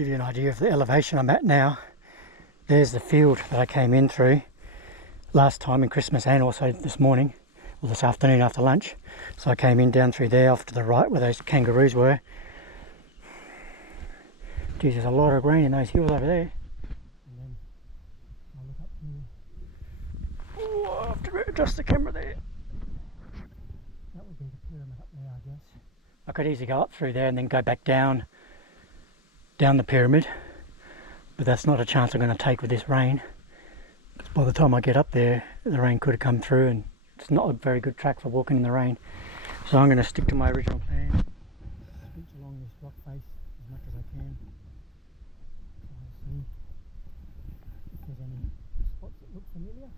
Give you an idea of the elevation I'm at now. There's the field that I came in through last time in Christmas and also this morning, or this afternoon after lunch. So I came in down through there off to the right where those kangaroos were. Geez, there's a lot of rain in those hills over there. And then I'll look up here. Oh, I have to adjust the camera there. That would be the pyramid up there, I guess. I could easily go up through there and then go back down the pyramid, but that's not a chance I'm going to take with this rain. Because by the time I get up there, the rain could have come through, and it's not a very good track for walking in the rain. So I'm going to stick to my original plan. Scooch along this rock face as much as I can. See if there's any spots that look familiar.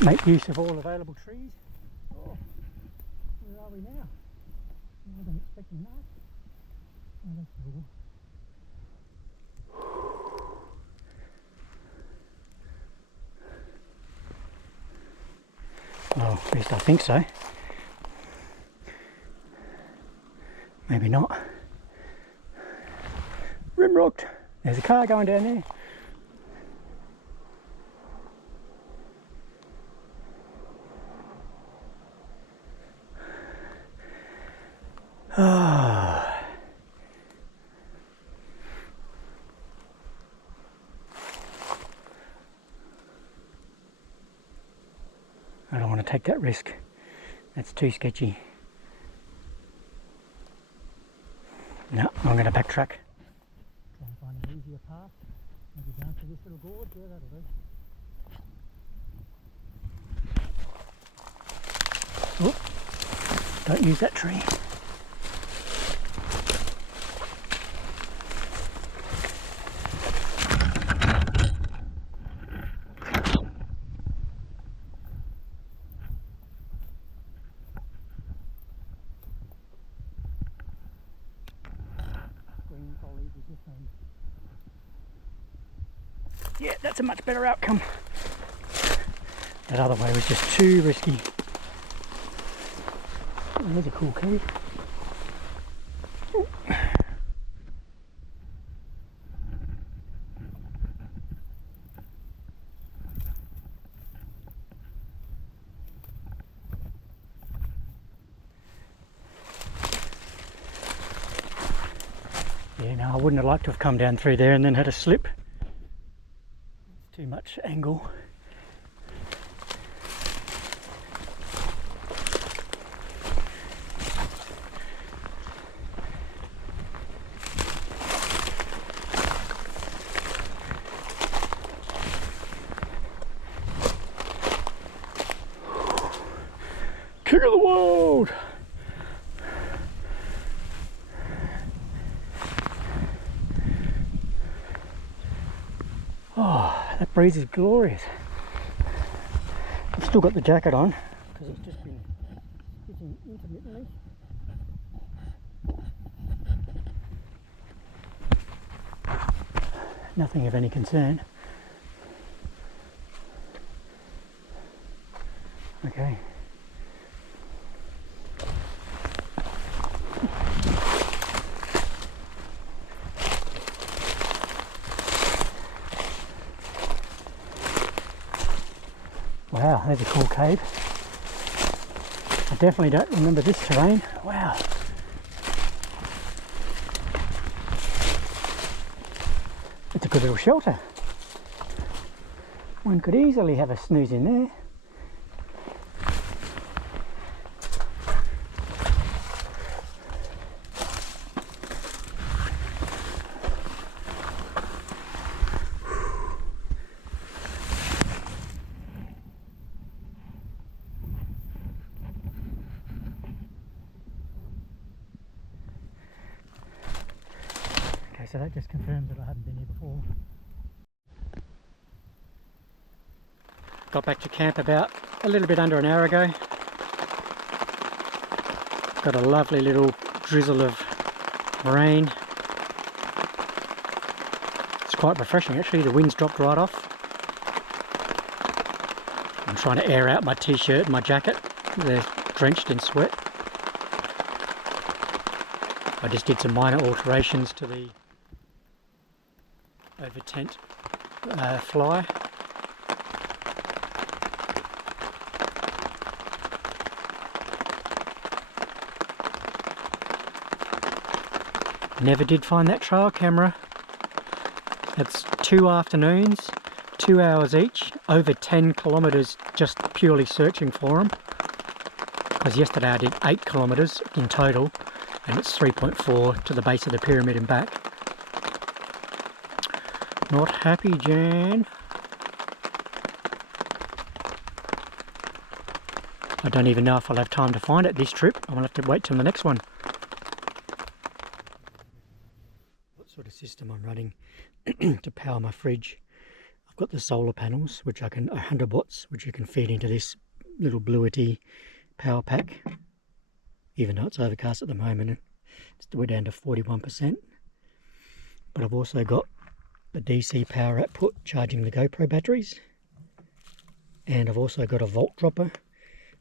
Make use of all available trees. Oh, where are we now? I wasn't expecting that. Oh, that's cool. Well, at least I think so. Maybe not. Rim rocked. There's a car going down there. I don't want to take that risk. That's too sketchy. No, I'm going to backtrack. Try and find an easier path. Maybe down to this little gorge. Yeah, that'll do. Oop. Don't use that tree. Yeah, that's a much better outcome. That other way was just too risky. Oh, there's a cool cave. Ooh. Yeah, no, I wouldn't have liked to have come down through there and then had a slip. Too much angle. King of the world! Oh, that breeze is glorious. I've still got the jacket on because it's just been sitting intermittently. Nothing of any concern. Okay. Wow, there's a cool cave. I definitely don't remember this terrain. Wow. It's a good little shelter. One could easily have a snooze in there. So that just confirms that I haven't been here before. Got back to camp about a little bit under an hour ago. Got a lovely little drizzle of rain. It's quite refreshing actually, the wind's dropped right off. I'm trying to air out my t-shirt and my jacket. They're drenched in sweat. I just did some minor alterations to the over tent fly. Never did find that trail camera. It's 2 afternoons, 2 hours each, over 10 kilometres just purely searching for them. Because yesterday I did 8 kilometres in total, and it's 3.4 to the base of the pyramid and back. Not happy, Jan. I don't even know if I'll have time to find it this trip. I'm going to have to wait till the next one. What sort of system I'm running to power my fridge? I've got the solar panels, which I can, 100 watts, which you can feed into this little bluety power pack. Even though it's overcast at the moment, we're down to 41%. But I've also got the DC power output charging the GoPro batteries, and I've also got a volt dropper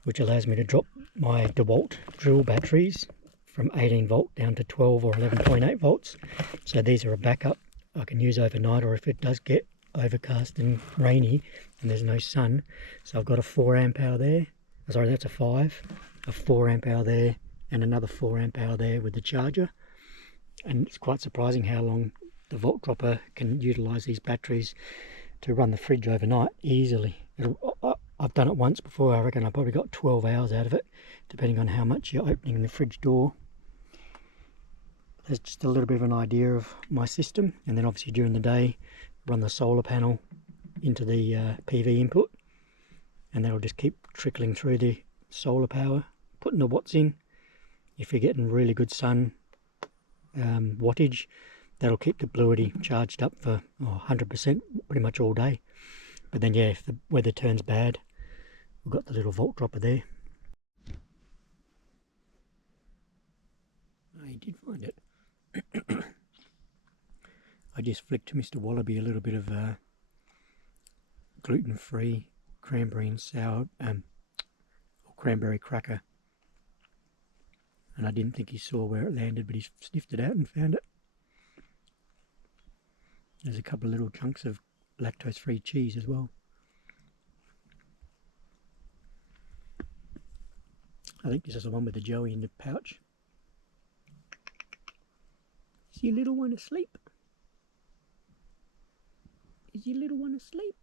which allows me to drop my DeWalt drill batteries from 18 volt down to 12 or 11.8 volts. So these are a backup I can use overnight, or if it does get overcast and rainy and there's no sun. So I've got a 4 amp hour there, sorry, that's a 5, a 4 amp hour there and another 4 amp hour there with the charger. And it's quite surprising how long the volt dropper can utilize these batteries to run the fridge overnight easily. I've done it once before. I reckon I probably got 12 hours out of it, depending on how much you're opening the fridge door. There's just a little bit of an idea of my system, and then obviously during the day run the solar panel into the PV input, and that'll just keep trickling through the solar power, putting the watts in. If you're getting really good sun wattage, that'll keep the bluety charged up for 100% pretty much all day. But then yeah, if the weather turns bad, we've got the little volt dropper there. I did find it. I just flicked Mr. Wallaby a little bit of gluten-free cranberry and sour or cranberry cracker, and I didn't think he saw where it landed, but he sniffed it out and found it. There's a couple of little chunks of lactose-free cheese as well. I think this is the one with the Joey in the pouch. Is your little one asleep? Is your little one asleep?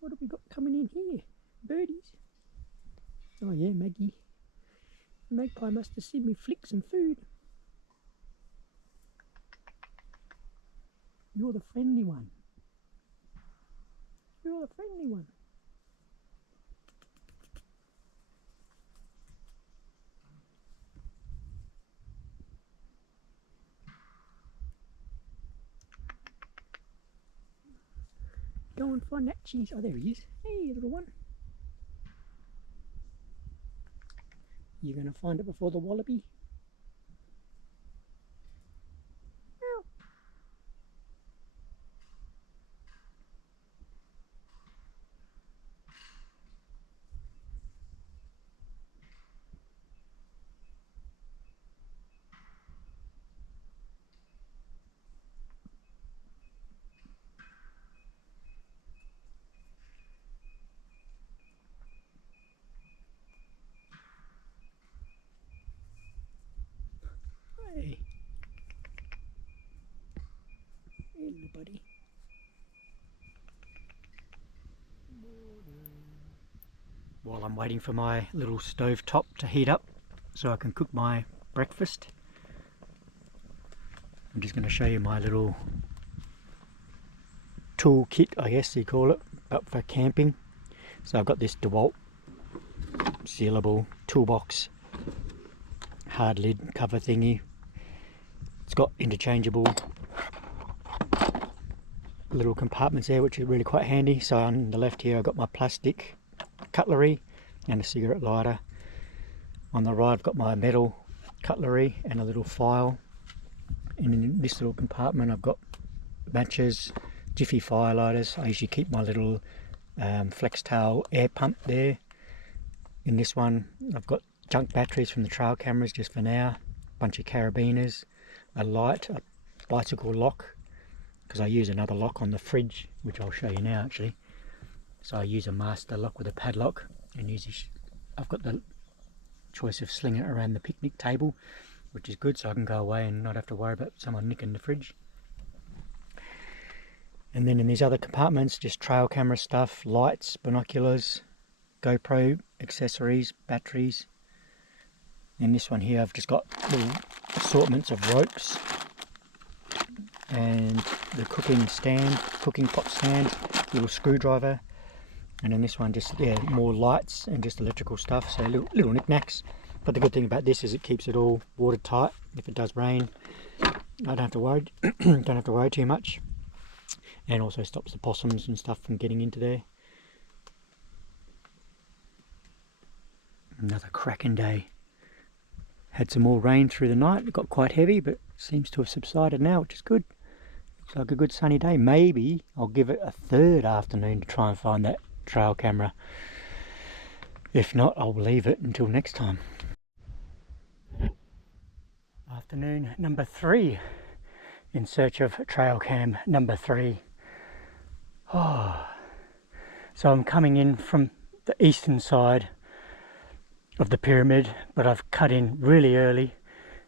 What have we got coming in here? Birdies. Oh yeah, Maggie. The magpie must have seen me flick some food. You're the friendly one. You're the friendly one. Go and find that cheese. Oh, there he is. Hey, little one. You're going to find it before the wallaby? Ow. Hey. Hey, little buddy. While I'm waiting for my little stove top to heat up so I can cook my breakfast, I'm just going to show you my little tool kit, I guess you call it, but for camping. So I've got this DeWalt sealable toolbox hard lid cover thingy. It's got interchangeable little compartments there, which is really quite handy. So on the left here I've got my plastic cutlery and a cigarette lighter. On the right I've got my metal cutlery and a little file. And in this little compartment I've got matches, jiffy firelighters. I usually keep my little flex tail air pump there. In this one I've got junk batteries from the trail cameras just for now, a bunch of carabiners, a light, a bicycle lock, because I use another lock on the fridge, which I'll show you now actually. So I use a master lock with a padlock, and I've got the choice of slinging it around the picnic table, which is good, so I can go away and not have to worry about someone nicking the fridge. And then in these other compartments, just trail camera stuff, lights, binoculars, GoPro accessories, batteries. In this one here I've just got little assortments of ropes and the cooking pot stand, little screwdriver. And in this one just, yeah, more lights and just electrical stuff, so little knickknacks. But the good thing about this is it keeps it all watertight. If it does rain, I don't have to worry too much. And also stops the possums and stuff from getting into there. Another cracking day. Had some more rain through the night. It got quite heavy, but seems to have subsided now, which is good. Looks like a good sunny day. Maybe I'll give it a third afternoon to try and find that trail camera. If not, I'll leave it until next time. Afternoon number 3 in search of trail cam number 3. Oh, so I'm coming in from the eastern side of the pyramid, but I've cut in really early,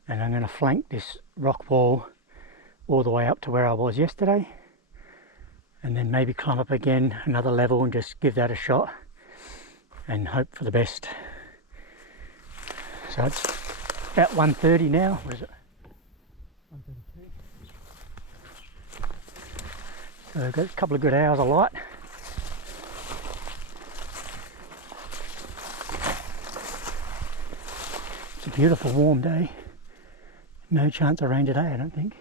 and I'm going to flank this rock wall all the way up to where I was yesterday, and then maybe climb up again another level and just give that a shot and hope for the best. So it's about 1:30 now. What is it? 1:32. So I've got a couple of good hours of light. It's a beautiful warm day. No chance of rain today, I don't think.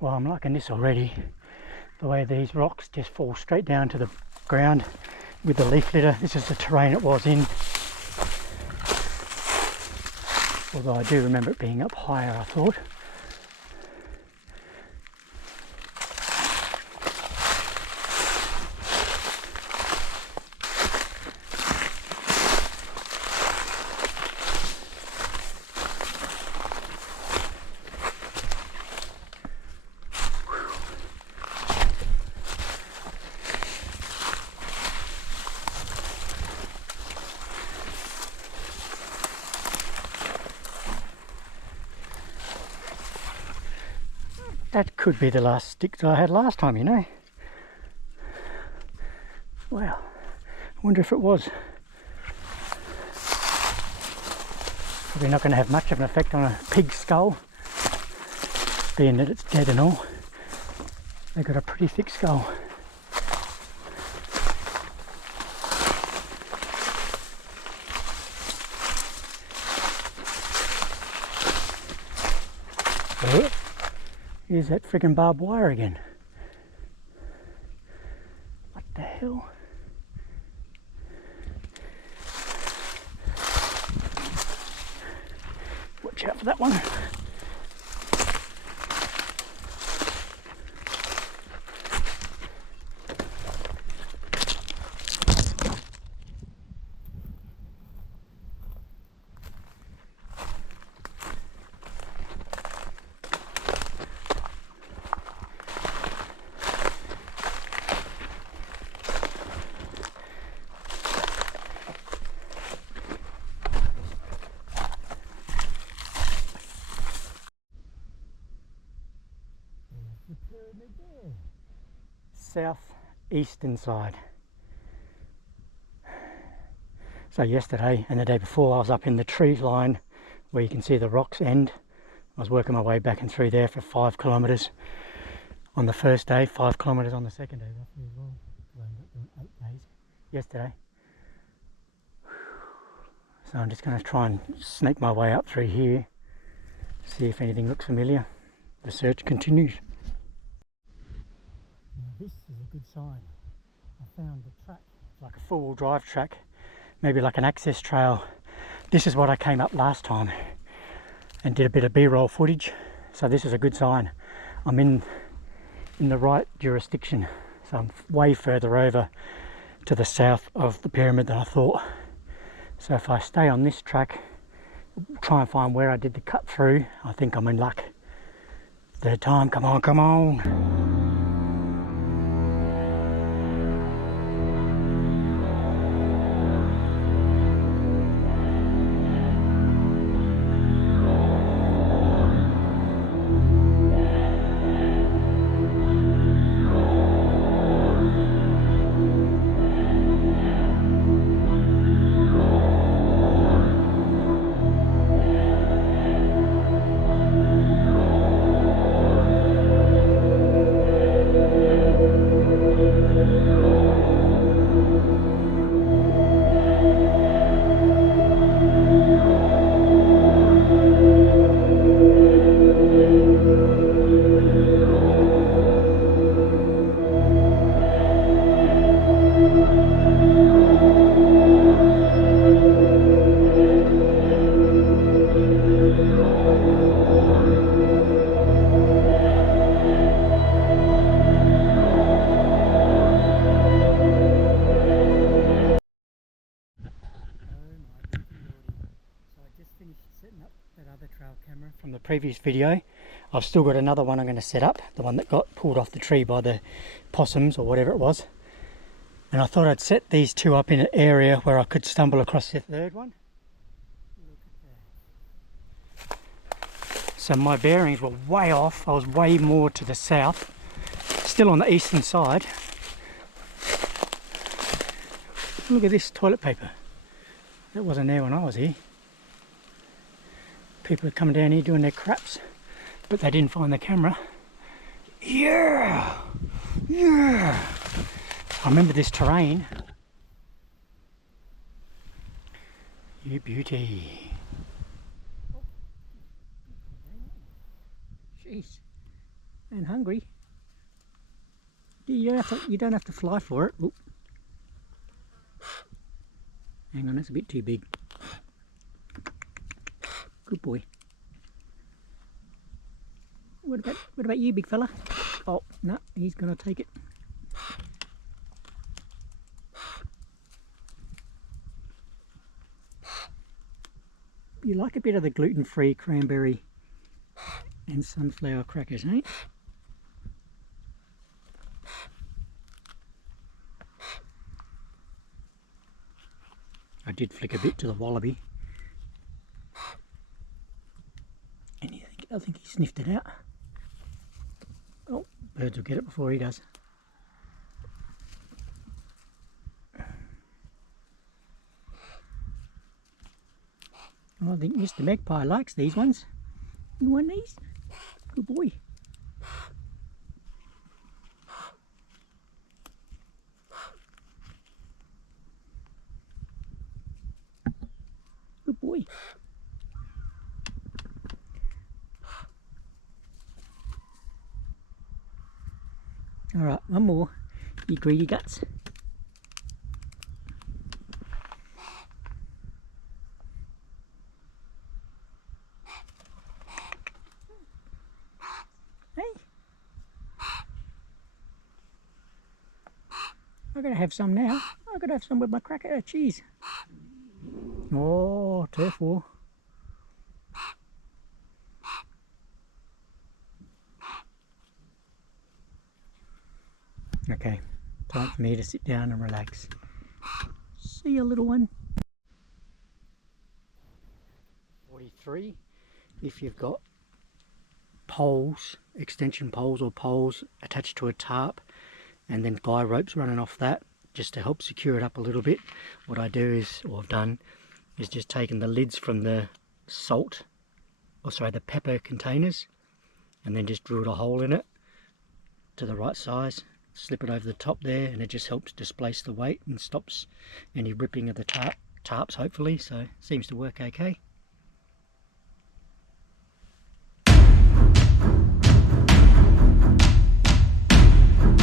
Well, I'm liking this already, the way these rocks just fall straight down to the ground with the leaf litter. This is the terrain it was in, although I do remember it being up higher, I thought. That could be the last sticks I had last time, you know. Wow, I wonder if it was. Probably not going to have much of an effect on a pig's skull, being that it's dead and all. They've got a pretty thick skull. Oh. Here's that friggin' barbed wire again. What the hell? watch out for that one. Southeastern side. So yesterday and the day before I was up in the tree line where you can see the rocks end. I was working my way back and through there for 5 kilometres on the first day, 5 kilometres on the second day roughly as well. So I ended up doing 8 days yesterday. So I'm just going to try and snake my way up through here, see if anything looks familiar. The search continues. This is a good sign. I found a track, like a four-wheel drive track, maybe like an access trail. This is what I came up last time and did a bit of B-roll footage. So this is a good sign. I'm in the right jurisdiction. So I'm way further over to the south of the pyramid than I thought. So if I stay on this track, try and find where I did the cut through, I think I'm in luck. Third time, come on, come on. From the previous video. I've still got another one I'm going to set up, the one that got pulled off the tree by the possums or whatever it was, and I thought I'd set these two up in an area where I could stumble across the third one. Look at that. So my bearings were way off. I was way more to the south, still on the eastern side. Look at this toilet paper, that wasn't there when I was here. People are coming down here doing their craps, but they didn't find the camera. Yeah! Yeah! I remember this terrain. You beauty. Jeez. And hungry. You don't have to fly for it. Oop. Hang on, that's a bit too big. Good boy. What about you, big fella? Oh, no, he's gonna take it. You like a bit of the gluten-free cranberry and sunflower crackers, eh? I did flick a bit to the wallaby. I think he sniffed it out. Oh, birds will get it before he does. I think Mr. Magpie likes these ones. You want these? Good boy. Good boy. Alright, one more, you greedy guts. I gotta have some now. I gotta have some with my cracker. Cheese. Oh, turf war. Okay, time for me to sit down and relax. See you, little one. 43. If you've got poles, extension poles or poles attached to a tarp, and then guy ropes running off that, just to help secure it up a little bit, what I do is, or I've done, is just taken the lids from the salt, or sorry, the pepper containers, and then just drilled a hole in it to the right size, slip it over the top there, and it just helps displace the weight and stops any ripping of the tarps hopefully, so it seems to work okay.